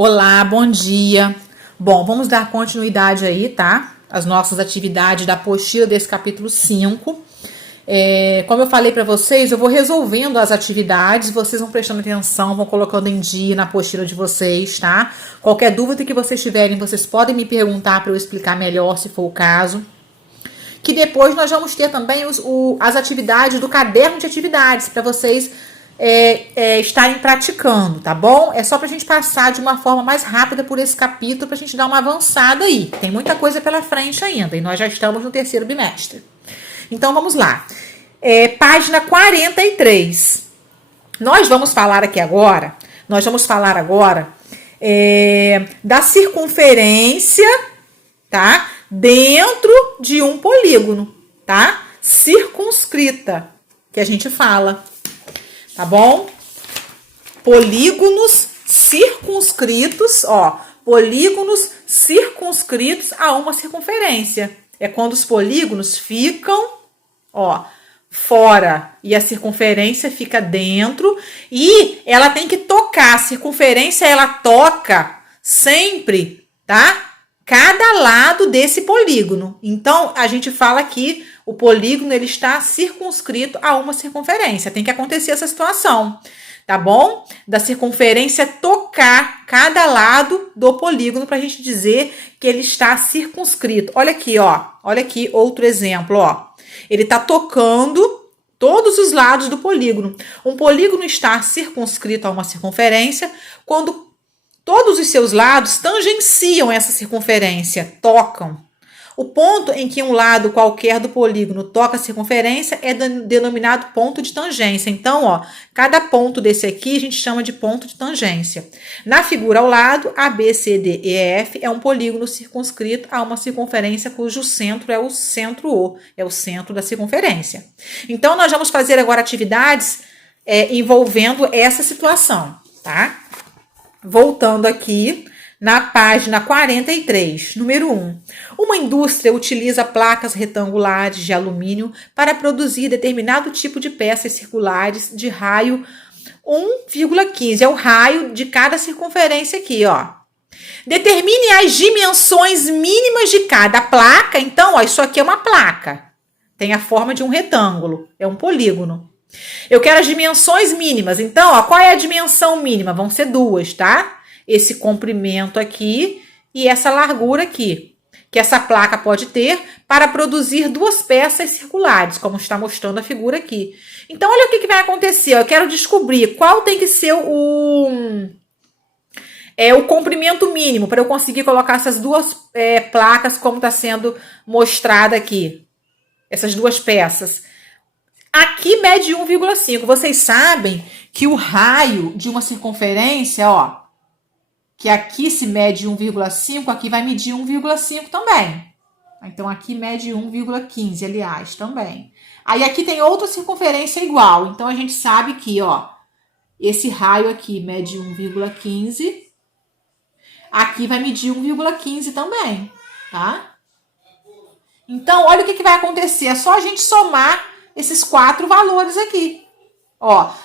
Olá, bom dia. Bom, vamos dar continuidade aí, tá? As nossas atividades da apostila desse capítulo 5. Como eu falei para vocês, eu vou resolvendo as atividades, vocês vão prestando atenção, vão colocando em dia na apostila de vocês, tá? Qualquer dúvida que vocês tiverem, vocês podem me perguntar para eu explicar melhor, se for o caso. Que depois nós vamos ter também as atividades do caderno de atividades, para vocês estarem praticando, tá bom? É só pra gente passar de uma forma mais rápida por esse capítulo, pra gente dar uma avançada aí. Tem muita coisa pela frente ainda, e nós já estamos no terceiro bimestre. Então, vamos lá. Página 43. Nós vamos falar agora da circunferência, tá? Dentro de um polígono, tá? Circunscrita, que a gente fala. Tá bom? Polígonos circunscritos, polígonos circunscritos a uma circunferência. É quando os polígonos ficam, fora e a circunferência fica dentro e ela tem que tocar. A circunferência, ela toca sempre, tá? Cada lado desse polígono. Então, a gente fala que o polígono ele está circunscrito a uma circunferência. Tem que acontecer essa situação, tá bom? Da circunferência tocar cada lado do polígono para a gente dizer que ele está circunscrito. Olha aqui, olha aqui outro exemplo, Ele está tocando todos os lados do polígono. Um polígono está circunscrito a uma circunferência quando todos os seus lados tangenciam essa circunferência, tocam. O ponto em que um lado qualquer do polígono toca a circunferência é denominado ponto de tangência. Então, cada ponto desse aqui a gente chama de ponto de tangência. Na figura ao lado, A, B, C, D, E, F é um polígono circunscrito a uma circunferência cujo centro é o centro O, é o centro da circunferência. Então, nós vamos fazer agora atividades envolvendo essa situação, tá? Voltando aqui na página 43, número 1. Uma indústria utiliza placas retangulares de alumínio para produzir determinado tipo de peças circulares de raio 1,15. É o raio de cada circunferência aqui, Determine as dimensões mínimas de cada placa. Então, isso aqui é uma placa. Tem a forma de um retângulo. É um polígono. Eu quero as dimensões mínimas. Então, qual é a dimensão mínima? Vão ser duas, tá? Esse comprimento aqui e essa largura aqui, que essa placa pode ter para produzir duas peças circulares, como está mostrando a figura aqui. Então, olha o que vai acontecer. Eu quero descobrir qual tem que ser o comprimento mínimo para eu conseguir colocar essas duas placas como está sendo mostrada aqui. Essas duas peças. Aqui mede 1,5. Vocês sabem que o raio de uma circunferência, que aqui se mede 1,5, aqui vai medir 1,5 também. Então, aqui mede 1,15, aliás, também. Aí, aqui tem outra circunferência igual. Então, a gente sabe que, esse raio aqui mede 1,15. Aqui vai medir 1,15 também, tá? Então, olha o que vai acontecer. É só a gente somar esses 4 valores aqui.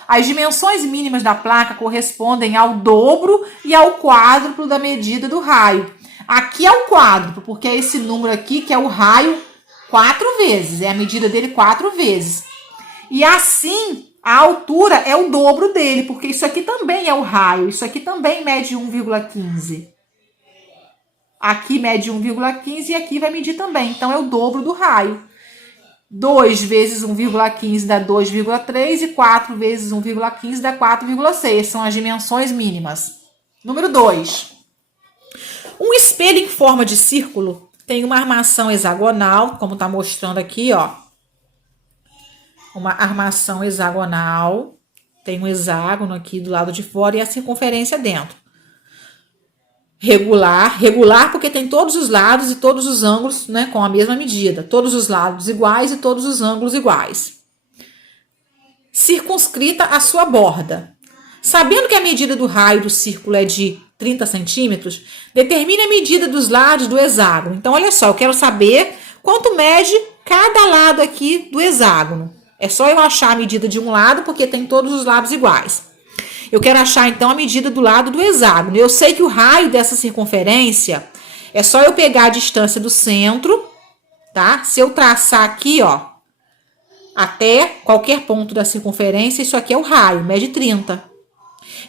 As dimensões mínimas da placa correspondem ao dobro e ao quádruplo da medida do raio. Aqui é o quádruplo, porque é esse número aqui que é o raio 4 vezes. É a medida dele 4 vezes. E assim, a altura é o dobro dele, porque isso aqui também é o raio. Isso aqui também mede 1,15. Aqui mede 1,15 e aqui vai medir também. Então, é o dobro do raio. 2 vezes 1,15 dá 2,3 e 4 vezes 1,15 dá 4,6. São as dimensões mínimas. Número 2. Um espelho em forma de círculo tem uma armação hexagonal, como está mostrando aqui, Uma armação hexagonal. Tem um hexágono aqui do lado de fora e a circunferência dentro. Regular porque tem todos os lados e todos os ângulos, com a mesma medida. Todos os lados iguais e todos os ângulos iguais. Circunscrita a sua borda. Sabendo que a medida do raio do círculo é de 30 centímetros, determine a medida dos lados do hexágono. Então, olha só, eu quero saber quanto mede cada lado aqui do hexágono. É só eu achar a medida de um lado, porque tem todos os lados iguais. Eu quero achar, então, a medida do lado do hexágono. Eu sei que o raio dessa circunferência é só eu pegar a distância do centro, tá? Se eu traçar aqui, ó, até qualquer ponto da circunferência, isso aqui é o raio, mede 30.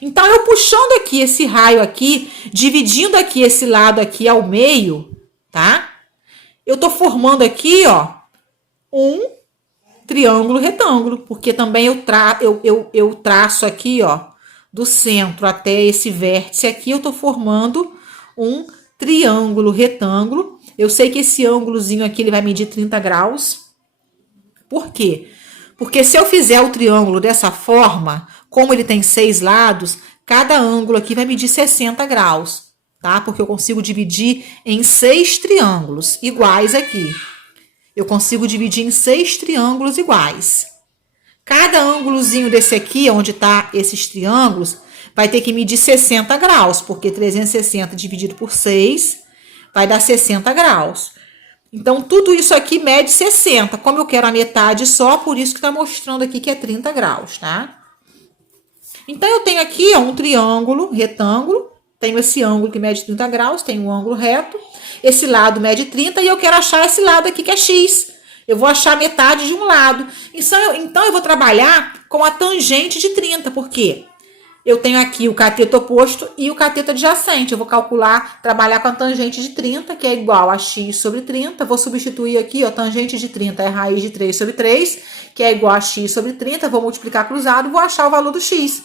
Então, eu puxando aqui esse raio aqui, dividindo aqui esse lado aqui ao meio, tá? Eu tô formando aqui, ó, um triângulo retângulo, porque também eu traço aqui, ó, do centro até esse vértice aqui, eu tô formando um triângulo retângulo. Eu sei que esse ângulozinho aqui, ele vai medir 30 graus. Por quê? Porque se eu fizer o triângulo dessa forma, como ele tem 6 lados, cada ângulo aqui vai medir 60 graus, tá? Porque eu consigo dividir em 6 triângulos iguais aqui. Eu consigo dividir em 6 triângulos iguais. Cada ângulozinho desse aqui, onde tá esses triângulos, vai ter que medir 60 graus, porque 360 dividido por 6 vai dar 60 graus. Então, tudo isso aqui mede 60. Como eu quero a metade só, por isso que tá mostrando aqui que é 30 graus, tá? Então, eu tenho aqui, ó, um triângulo retângulo. Tenho esse ângulo que mede 30 graus, tenho um ângulo reto. Esse lado mede 30 e eu quero achar esse lado aqui que é x. Eu vou achar metade de um lado. Então, eu vou trabalhar com a tangente de 30. Por quê? Eu tenho aqui o cateto oposto e o cateto adjacente. Eu vou calcular, trabalhar com a tangente de 30, que é igual a x sobre 30. Vou substituir aqui, ó, tangente de 30 é raiz de 3 sobre 3, que é igual a x sobre 30. Vou multiplicar cruzado, vou achar o valor do x.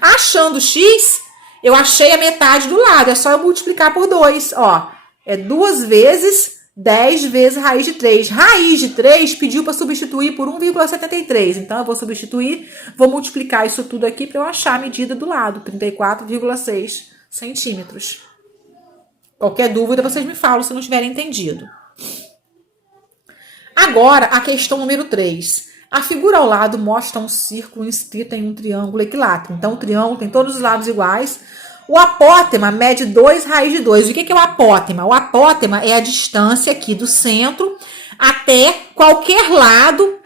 Achando x, eu achei a metade do lado. É só eu multiplicar por 2, ó. É 2 vezes 10 vezes raiz de 3. Raiz de 3 pediu para substituir por 1,73. Então, eu vou substituir, vou multiplicar isso tudo aqui para eu achar a medida do lado, 34,6 centímetros. Qualquer dúvida, vocês me falam se não tiverem entendido. Agora, a questão número 3. A figura ao lado mostra um círculo inscrito em um triângulo equilátero. Então, o triângulo tem todos os lados iguais. O apótema mede 2 raiz de 2. O que é o apótema? O apótema é a distância aqui do centro até qualquer lado,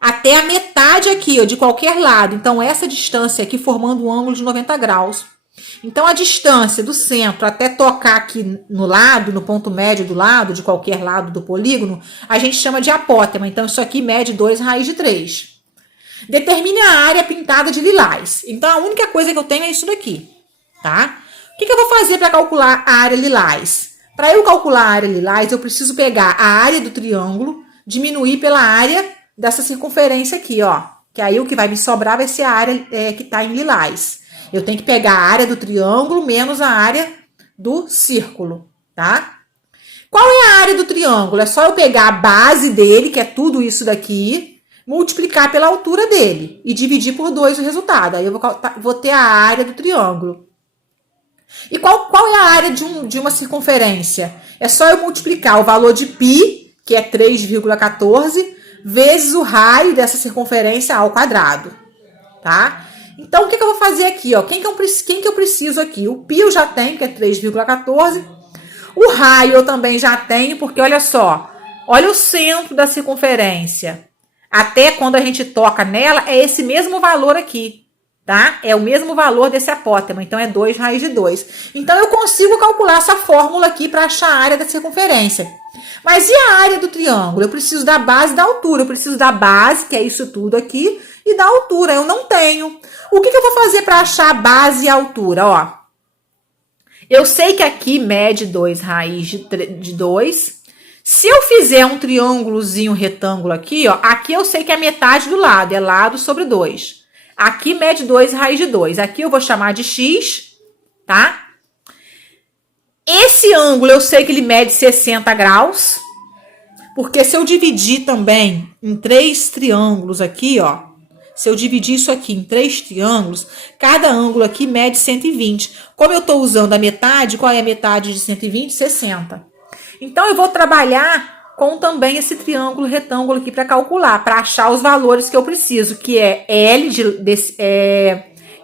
até a metade aqui, ó, de qualquer lado. Então, essa distância aqui formando um ângulo de 90 graus. Então, a distância do centro até tocar aqui no lado, no ponto médio do lado, de qualquer lado do polígono, a gente chama de apótema. Então, isso aqui mede 2 raiz de 3. Determine a área pintada de lilás. Então, a única coisa que eu tenho é isso daqui. Tá? O que eu vou fazer para calcular a área lilás? Para eu calcular a área lilás, eu preciso pegar a área do triângulo, diminuir pela área dessa circunferência aqui, ó. Que aí o que vai me sobrar vai ser a área que está em lilás. Eu tenho que pegar a área do triângulo menos a área do círculo, tá? Qual é a área do triângulo? É só eu pegar a base dele, que é tudo isso daqui, multiplicar pela altura dele e dividir por 2 o resultado. Aí eu vou ter a área do triângulo. E qual é a área de uma circunferência? É só eu multiplicar o valor de π, que é 3,14, vezes o raio dessa circunferência ao quadrado, tá? Então, o que eu vou fazer aqui, ó? Quem que eu preciso aqui? O π eu já tenho, que é 3,14. O raio eu também já tenho, porque olha só, olha o centro da circunferência. Até quando a gente toca nela, é esse mesmo valor aqui. Tá? É o mesmo valor desse apótema, então é 2 raiz de 2. Então, eu consigo calcular essa fórmula aqui para achar a área da circunferência. Mas e a área do triângulo? Eu preciso da base e da altura. Eu preciso da base, que é isso tudo aqui, e da altura. Eu não tenho. O que eu vou fazer para achar a base e a altura? Ó, eu sei que aqui mede 2 raiz de 2. Se eu fizer um triângulozinho retângulo aqui, ó, aqui eu sei que é metade do lado, é lado sobre 2. Aqui mede 2 raiz de 2. Aqui eu vou chamar de x, tá? Esse ângulo eu sei que ele mede 60 graus. Porque se eu dividir também em 3 triângulos aqui, ó. Se eu dividir isso aqui em 3 triângulos, cada ângulo aqui mede 120. Como eu estou usando a metade, qual é a metade de 120? 60. Então, eu vou trabalhar com também esse triângulo retângulo aqui para calcular, para achar os valores que eu preciso, que é L,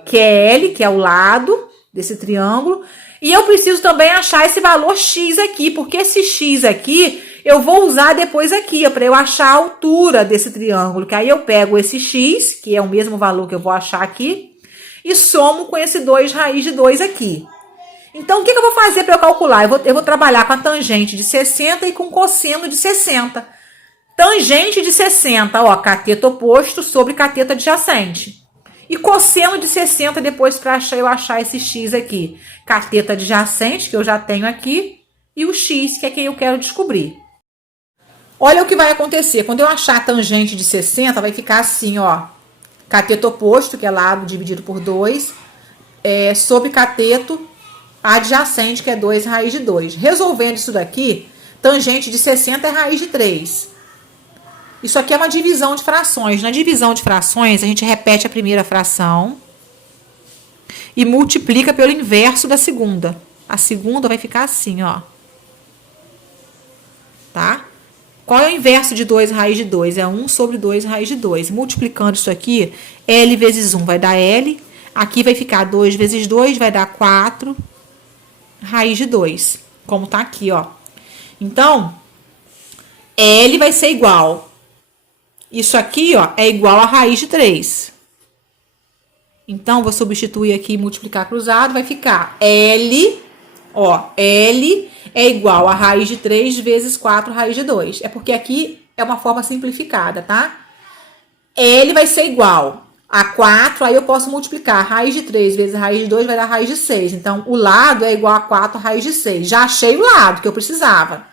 que é o lado desse triângulo, e eu preciso também achar esse valor X aqui, porque esse X aqui eu vou usar depois aqui, para eu achar a altura desse triângulo, que aí eu pego esse X, que é o mesmo valor que eu vou achar aqui, e somo com esse 2 raiz de 2 aqui. Então, o que eu vou fazer para eu calcular? Eu vou trabalhar com a tangente de 60 e com o cosseno de 60. Tangente de 60, ó, cateto oposto sobre cateto adjacente. E cosseno de 60 depois para eu achar esse x aqui. Cateto adjacente, que eu já tenho aqui, e o x, que é quem eu quero descobrir. Olha o que vai acontecer. Quando eu achar a tangente de 60, vai ficar assim, ó. Cateto oposto, que é lado dividido por 2, sobre cateto adjacente, que é 2 raiz de 2. Resolvendo isso daqui, tangente de 60 é raiz de 3. Isso aqui é uma divisão de frações. Na divisão de frações, a gente repete a primeira fração e multiplica pelo inverso da segunda. A segunda vai ficar assim, ó. Tá? Qual é o inverso de 2 raiz de 2? É 1 sobre 2 raiz de 2. Multiplicando isso aqui, L vezes 1 vai dar L. Aqui vai ficar 2 vezes 2, vai dar 4 raiz de 2. Como tá aqui, ó. Então, L vai ser igual. Isso aqui, ó, é igual a raiz de 3. Então, vou substituir aqui e multiplicar cruzado. Vai ficar L, ó, L é igual a raiz de 3 vezes 4 raiz de 2. É porque aqui é uma forma simplificada, tá? L vai ser igual a 4, aí eu posso multiplicar. Raiz de 3 vezes raiz de 2 vai dar raiz de 6. Então, o lado é igual a 4 raiz de 6. Já achei o lado que eu precisava.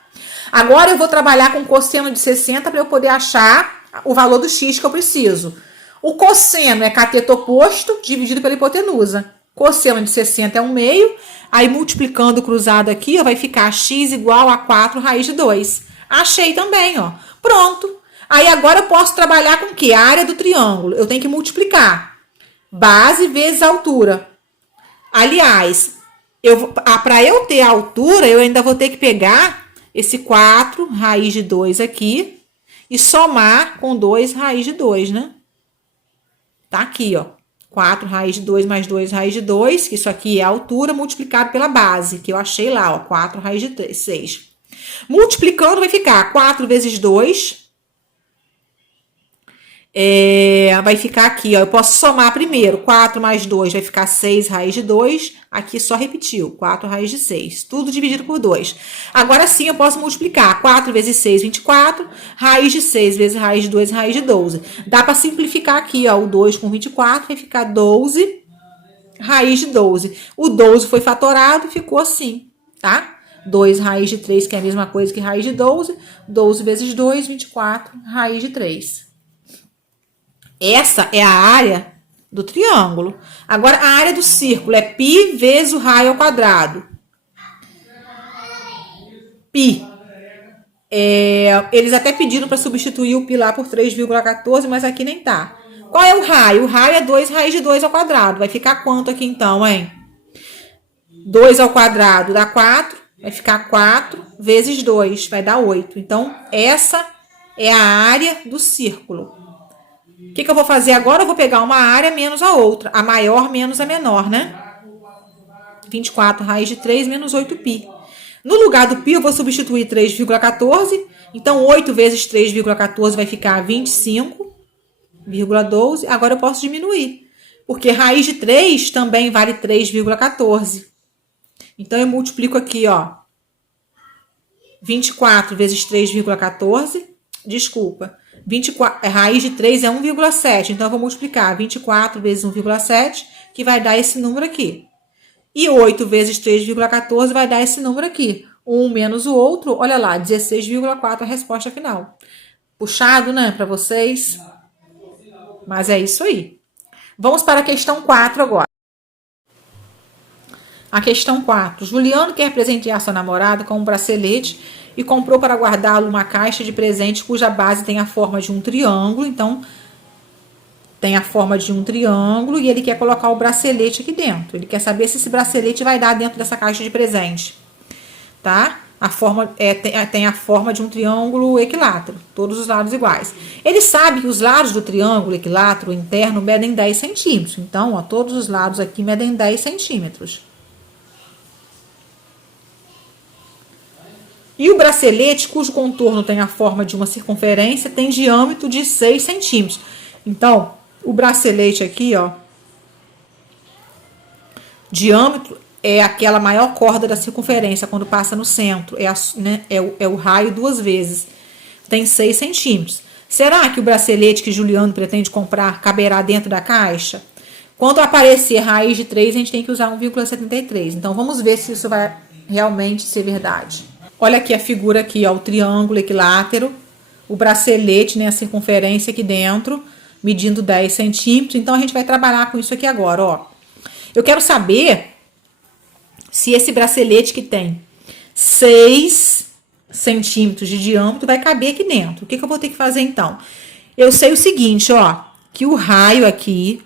Agora, eu vou trabalhar com cosseno de 60 para eu poder achar o valor do x que eu preciso. O cosseno é cateto oposto dividido pela hipotenusa. Cosseno de 60 é 1/2. Aí, multiplicando o cruzado aqui, ó, vai ficar x igual a 4 raiz de 2. Achei também, ó. Pronto. Aí, agora eu posso trabalhar com o quê? A área do triângulo. Eu tenho que multiplicar. Base vezes altura. Aliás, para eu ter a altura, eu ainda vou ter que pegar esse 4 raiz de 2 aqui e somar com 2 raiz de 2, né? Tá aqui, ó. 4 raiz de 2 mais 2 raiz de 2, que isso aqui é a altura, multiplicado pela base, que eu achei lá, ó. 4 raiz de 6. Multiplicando vai ficar 4 vezes 2. Vai ficar aqui, ó. Eu posso somar primeiro. 4 mais 2 vai ficar 6 raiz de 2. Aqui só repetiu. 4 raiz de 6. Tudo dividido por 2. Agora sim eu posso multiplicar. 4 vezes 6, 24. Raiz de 6 vezes raiz de 2, raiz de 12. Dá para simplificar aqui, ó. O 2 com 24 vai ficar 12 raiz de 12. O 12 foi fatorado e ficou assim, tá? 2 raiz de 3, que é a mesma coisa que raiz de 12. 12 vezes 2, 24 raiz de 3. Essa é a área do triângulo. Agora, a área do círculo é π vezes o raio ao quadrado. Π. Eles até pediram para substituir o π lá por 3,14, mas aqui nem tá. Qual é o raio? O raio é 2 raiz de 2 ao quadrado. Vai ficar quanto aqui então, hein? 2 ao quadrado dá 4. Vai ficar 4 vezes 2. Vai dar 8. Então, essa é a área do círculo. O que eu vou fazer agora? Eu vou pegar uma área menos a outra. A maior menos a menor, né? 24 raiz de 3 menos 8π. No lugar do π, eu vou substituir 3,14. Então, 8 vezes 3,14 vai ficar 25,12. Agora, eu posso diminuir. Porque raiz de 3 também vale 3,14. Então, eu multiplico aqui, ó. 24 vezes 3,14. Desculpa. 24, raiz de 3 é 1,7. Então, eu vou multiplicar 24 vezes 1,7, que vai dar esse número aqui. E 8 vezes 3,14 vai dar esse número aqui. Um menos o outro, olha lá, 16,4 a resposta final. Puxado, né, para vocês? Mas é isso aí. Vamos para a questão 4 agora. A questão 4. Juliano quer presentear sua namorada com um bracelete e comprou para guardá-lo uma caixa de presente cuja base tem a forma de um triângulo. Então, tem a forma de um triângulo e ele quer colocar o bracelete aqui dentro. Ele quer saber se esse bracelete vai dar dentro dessa caixa de presente. Tá? A forma tem a forma de um triângulo equilátero, todos os lados iguais. Ele sabe que os lados do triângulo equilátero interno medem 10 centímetros. Então, ó, todos os lados aqui medem 10 centímetros. E o bracelete, cujo contorno tem a forma de uma circunferência, tem diâmetro de 6 centímetros. Então, o bracelete aqui, ó, Diâmetro é aquela maior corda da circunferência, quando passa no centro. É o raio 2 vezes. Tem 6 centímetros. Será que o bracelete que Juliano pretende comprar caberá dentro da caixa? Quando aparecer raiz de 3, a gente tem que usar 1,73. Então, vamos ver se isso vai realmente ser verdade. Olha aqui a figura aqui, ó, o triângulo equilátero, o bracelete, né, a circunferência aqui dentro, medindo 10 centímetros. Então, a gente vai trabalhar com isso aqui agora, ó. Eu quero saber se esse bracelete que tem 6 centímetros de diâmetro vai caber aqui dentro. O que eu vou ter que fazer então? Eu sei o seguinte, ó, que o raio aqui,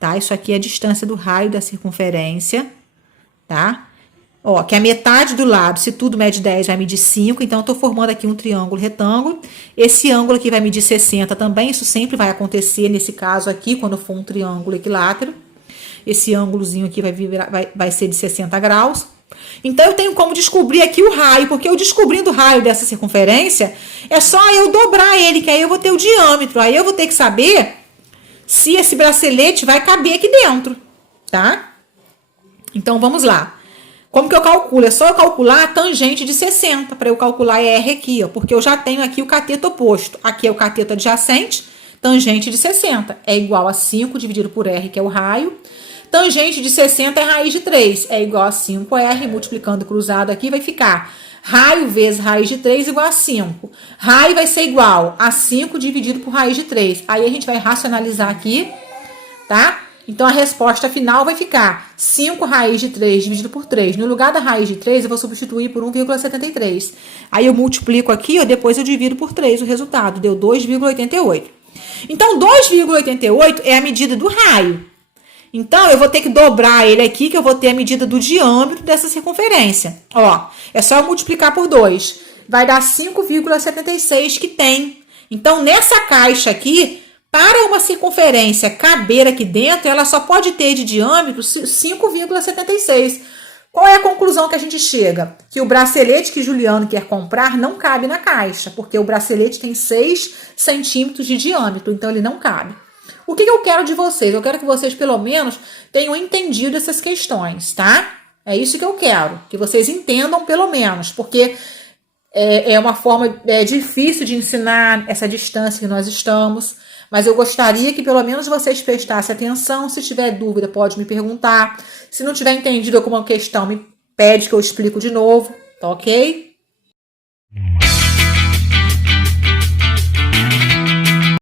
tá? Isso aqui é a distância do raio da circunferência, tá? Ó, que a metade do lado, se tudo mede 10, vai medir 5. Então, eu tô formando aqui um triângulo retângulo. Esse ângulo aqui vai medir 60 também. Isso sempre vai acontecer nesse caso aqui, quando for um triângulo equilátero. Esse ângulozinho aqui vai ser de 60 graus. Então, eu tenho como descobrir aqui o raio, porque eu descobrindo o raio dessa circunferência, é só eu dobrar ele, que aí eu vou ter o diâmetro. Aí eu vou ter que saber se esse bracelete vai caber aqui dentro, tá? Então, vamos lá. Como que eu calculo? É só eu calcular a tangente de 60 para eu calcular R aqui, ó, porque eu já tenho aqui o cateto oposto. Aqui é o cateto adjacente, tangente de 60 é igual a 5 dividido por R, que é o raio. Tangente de 60 é raiz de 3, é igual a 5R, multiplicando cruzado aqui, vai ficar raio vezes raiz de 3 igual a 5. Raio vai ser igual a 5 dividido por raiz de 3. Aí a gente vai racionalizar aqui, tá? Então, a resposta final vai ficar 5 raiz de 3 dividido por 3. No lugar da raiz de 3, eu vou substituir por 1,73. Aí, eu multiplico aqui, ó, depois eu divido por 3 o resultado. Deu 2,88. Então, 2,88 é a medida do raio. Então, eu vou ter que dobrar ele aqui, que eu vou ter a medida do diâmetro dessa circunferência. Ó, é só eu multiplicar por 2. Vai dar 5,76 que tem. Então, nessa caixa aqui, para uma circunferência caber aqui dentro, ela só pode ter de diâmetro 5,76. Qual é a conclusão que a gente chega? Que o bracelete que Juliano quer comprar não cabe na caixa, porque o bracelete tem 6 centímetros de diâmetro, então ele não cabe. O que eu quero de vocês? Eu quero que vocês, pelo menos, tenham entendido essas questões, tá? É isso que eu quero, que vocês entendam pelo menos, porque é uma forma difícil de ensinar essa distância que nós estamos, mas eu gostaria que pelo menos vocês prestassem atenção. Se tiver dúvida, pode me perguntar. Se não tiver entendido alguma questão, me pede que eu explico de novo, tá ok?